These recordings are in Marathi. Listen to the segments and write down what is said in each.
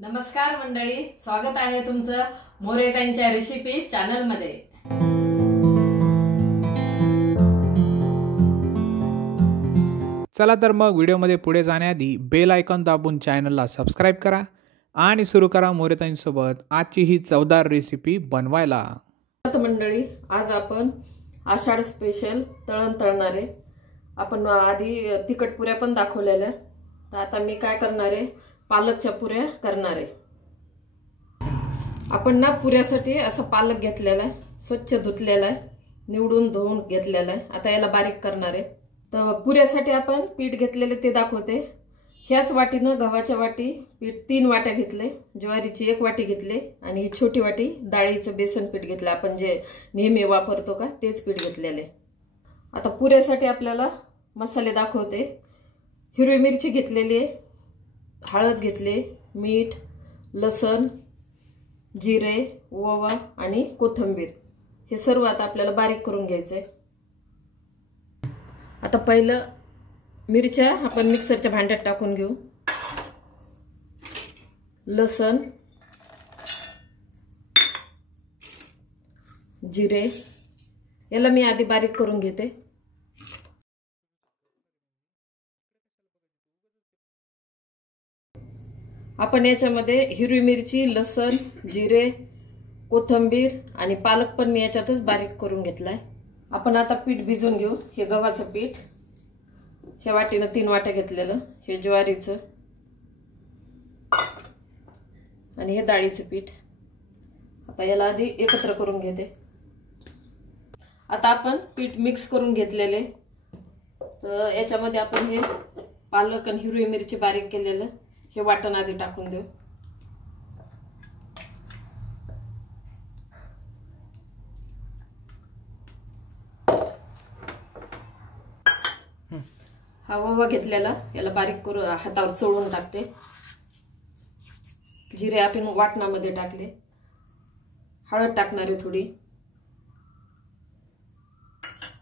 नमस्कार मंडळी, स्वागत आहे तुमचं मोरेताईंच्या रेसिपी चॅनल मध्ये। चला तर मग व्हिडिओमध्ये पुढे जाण्याआधी बेल आयकॉन दाबून चॅनलला सबस्क्राइब करा आणि सुरू करा मोरेताईंसोबत आजची ही चवदार रेसिपी बनवायला। मंडळी, आज आपण आषाढ स्पेशल तळण तळणार आहे। आपण आधी तिखट पुऱ्या पण दाखवलेल्या, तर आता मी काय करणार आहे, पालकच्या पुऱ्या करणार आहे। आपण ना पुऱ्यासाठी असा पालक घेतलेला आहे, स्वच्छ धुतलेला आहे, निवडून धुवून घेतलेला आहे। आता याला बारीक करणार आहे। तर पुऱ्यासाठी आपण पीठ घेतलेले ते दाखवते। ह्याच वाटीनं गव्हाच्या वाटी पीठ 3 वाट्या घेतले, ज्वारीची 1 वाटी घेतले आणि ही छोटी वाटी डाळीचं बेसन पीठ घेतलं, आपण जे नेहमी वापरतो का तेच पीठ घेतलेले। आता पुऱ्यासाठी आपल्याला मसाले दाखवते। हिरवी मिरची घेतलेली आहे, हळद घेतले, मीठ, लसण, जिरे, ओवा आणि कोथिंबीर, हे सर्व आता आपल्याला बारीक करून घ्यायचंय। आता पहिलं मिरच्या आपण मिक्सरच्या भांड्यात टाकून घेऊ। लसण, जिरे याला मी आधी बारीक करून घेते। आपण याच्यामध्ये हिरवी मिरची, लसण, जिरे, कोथिंबीर आणि पालक पण मी याच्यातच बारीक करून घेतलाय। आपण आता पीठ भिजवून घेऊ। हे गव्हाचं पीठ, ह्या वाटीनं 3 वाट्या घेतलेलं, हे ज्वारीचं आणि हे डाळीचं पीठ। आता याला आधी एकत्र करून घेते। आता आपण पीठ मिक्स करून घेतलेले, तर याच्यामध्ये आपण हे पालक आणि हिरवी मिरची बारीक केलेलं हे वाटण आधी टाकून देऊ। हा ओवा घेतलेला याला बारीक करून हातावर चोळून टाकते। जिरे आपण वाटणामध्ये टाकले, हळद टाकणार आहे थोडी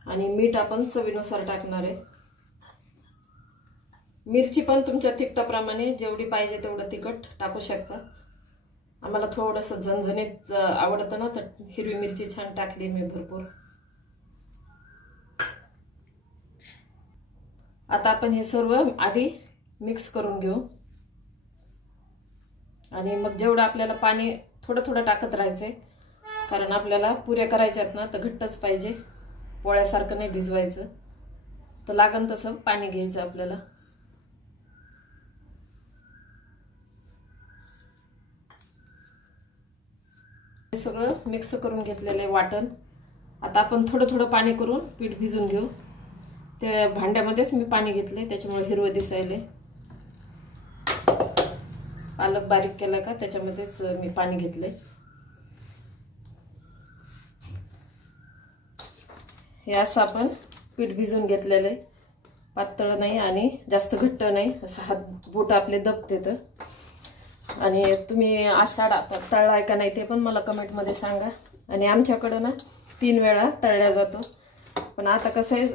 आणि मीठ आपण चवीनुसार टाकणार आहे। मिरची पण तुमच्या तिखटाप्रमाणे जेवढी पाहिजे तेवढं तिखट टाकू शकता। आम्हाला थोडंसं झणझणीत आवडतं ना, तर हिरवी मिरची छान टाकली मी भरपूर। आता आपण हे सर्व आधी मिक्स करून घेऊ आणि मग जेवढं आपल्याला पाणी थोडं थोडं टाकत राहायचंय, कारण आपल्याला पुऱ्या करायच्यात ना, तर घट्टच पाहिजे, पोळ्यासारखं नाही भिजवायचं। तर लागन तसं पाणी घ्यायचं आपल्याला। हे सगळं मिक्स करून घेतलेले वाटण आता आपण थोडं थोडं पाणी करून पीठ भिजून घेऊ। ते भांड्यामध्येच मी पाणी घेतले, त्याच्यामुळे हिरवं दिसायले। पालक बारीक केला का त्याच्यामध्येच मी पाणी घेतले। हे असं आपण पीठ भिजून घेतलेले, पातळ नाही आणि जास्त घट्ट नाही, असं हात बोट आपले दबते। तर आणि तुम्ही आषाढ तळलाय का नाही ते पण मला कमेंट मध्ये सांगा। आणि आमच्याकडे ना 3 वेळा तळल्या जातो, पण आता कसं आहे,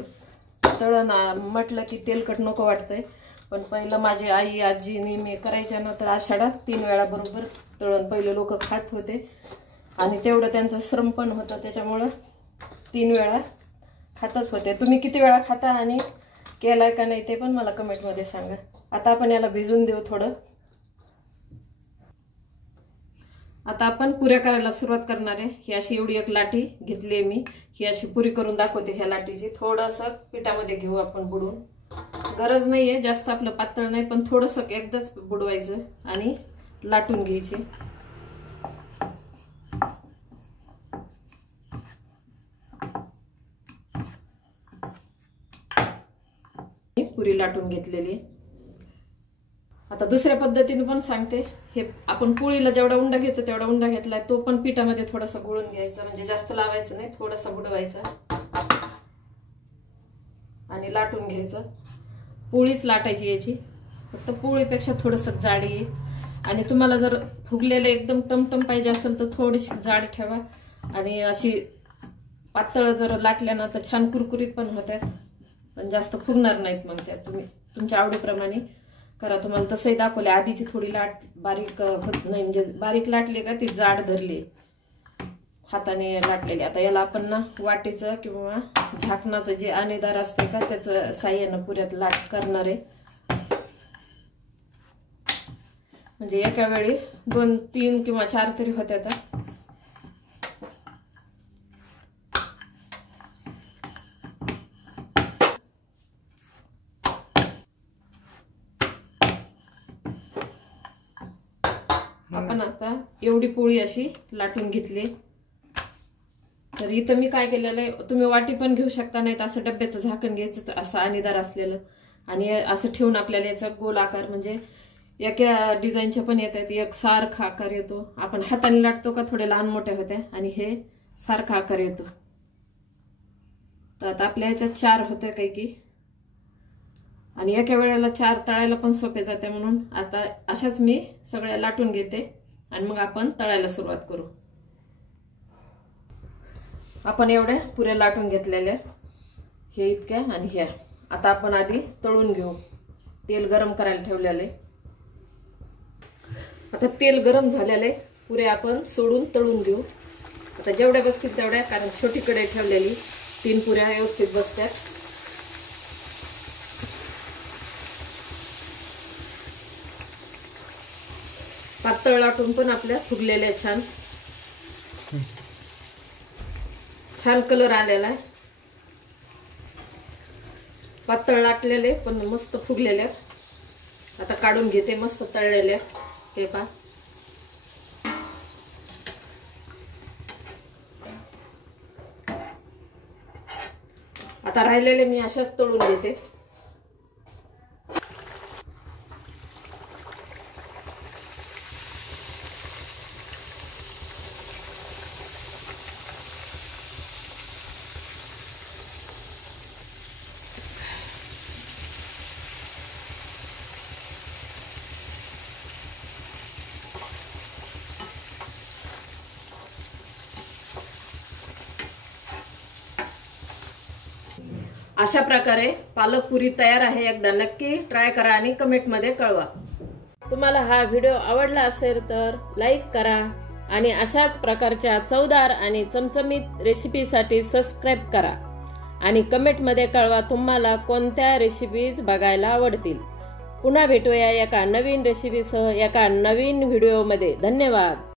तळण म्हटलं की तेलकट नको वाटतंय, पण पहिलं माझी आई आजी नेहमी करायच्या ना, तर आषाढात 3 वेळा बरोबर तळण पहिले लोक खात होते आणि तेवढं त्यांचं श्रम पण होतं, त्याच्यामुळं 3 वेळा खातच होते। तुम्ही किती वेळा खाता आणि केलाय का नाही ते पण मला कमेंट मध्ये सांगा। आता आपण याला भिजून देऊ थोडं। आता आपण पुऱ्या करायला सुरुवात करणार आहे। ही अशी एवढी एक लाटी घेतली आहे मी, ही अशी पुरी करून दाखवते। ह्या लाटीची थोडंसं पिठामध्ये घेऊ आपण बुडवून, गरज नाहीये जास्त, आपलं पातळ नाही, पण थोडंसं एकदाच बुडवायचं आणि लाटून घ्यायचे। पुरी लाटून घेतलेली। आता दुसऱ्या पद्धतीने पण सांगते। हे आपण पोळीला जेवढा उंडा घेतो तेवढा उंडा घेतलाय, तो पण पिठामध्ये थोडासा गुळून घ्यायचा, म्हणजे जास्त लावायचं नाही, थोडासा बुडवायचा आणि लाटून घ्यायचं। पोळीच लाटायची याची, फक्त पोळीपेक्षा थोडंसं जाडी आहे। आणि तुम्हाला जर फुगलेले एकदम टमटम पाहिजे असेल तर थोडीशी जाड ठेवा, आणि अशी पातळ जर लाटल्या ना तर छान कुरकुरीत पण होतात, पण जास्त फुगणार नाहीत। मग त्या तुम्ही तुमच्या आवडीप्रमाणे करा. तुम्हाला तसंही दाखवले. आधीची थोडी लाट बारीक होत नाही, म्हणजे बारीक लाटली का ती जाड धरली, हाताने लाटलेली. आता याला आपण ना वाटीचं किंवा झाकणाचं जे आणेदार असते का त्याचं साह्यानं पुऱ्यात लाट करणार आहे. म्हणजे एका वेळी 2, 3 किंवा 4 तरी होत्या. आपण आता एवढी पोळी अशी लाटून घेतली. तर इथं मी काय केलेलं आहे, तुम्ही वाटी पण घेऊ शकता, नाही तर असं डब्याचं झाकण घ्यायचं असं आणीदार असलेलं, आणि असं ठेवून आपल्याला याचा गोल आकार, म्हणजे एका डिझाईनच्या पण येतात, एक सारखा आकार येतो. आपण हाताने लाटतो का थोडे लहान मोठ्या होत्या, आणि हे सारखा आकार येतो. तर आता आपल्या ह्याच्यात 4 होत्या काही की, आणि एका वेळेला 4 तळायला पण सोपे जाते. म्हणून आता अशाच मी सगळ्या लाटून घेते आणि मग आपण तळायला सुरुवात करू. आपण एवढ्या पुऱ्या लाटून घेतलेल्या, हे इतक्या आणि ह्या. आता आपण आधी तळून घेऊ. तेल गरम करायला ठेवलेले. आता तेल गरम झालेले, पुऱ्या आपण सोडून तळून घेऊ. आता जेवढ्या बसतील तेवढ्या, कारण छोटी कढई ठेवलेली, 3 पुऱ्या व्यवस्थित बसतात. पातळ लाटून पण आपल्या फुगलेल्या छान कलर आलेला आहे. पातळ लाटलेले पण मस्त फुगलेल्या. आता काढून घेते मस्त तळलेल्या. हे पहा, आता राहिलेले मी अशाच तळून घेते. अशा प्रकारे पालक पुरी तयार आहे. एकदा नक्की ट्राय करा आणि कमेंट मध्ये कळवा. तुम्हाला हा व्हिडिओ आवडला असेल तर लाईक करा आणि अशाच प्रकारच्या चवदार आणि चमचमीत रेसिपीसाठी सबस्क्राईब करा आणि कमेंट मध्ये कळवा तुम्हाला कोणत्या रेसिपीज बघायला आवडतील. पुन्हा भेटूया एका नवीन रेसिपीसह एका नवीन व्हिडिओमध्ये. धन्यवाद.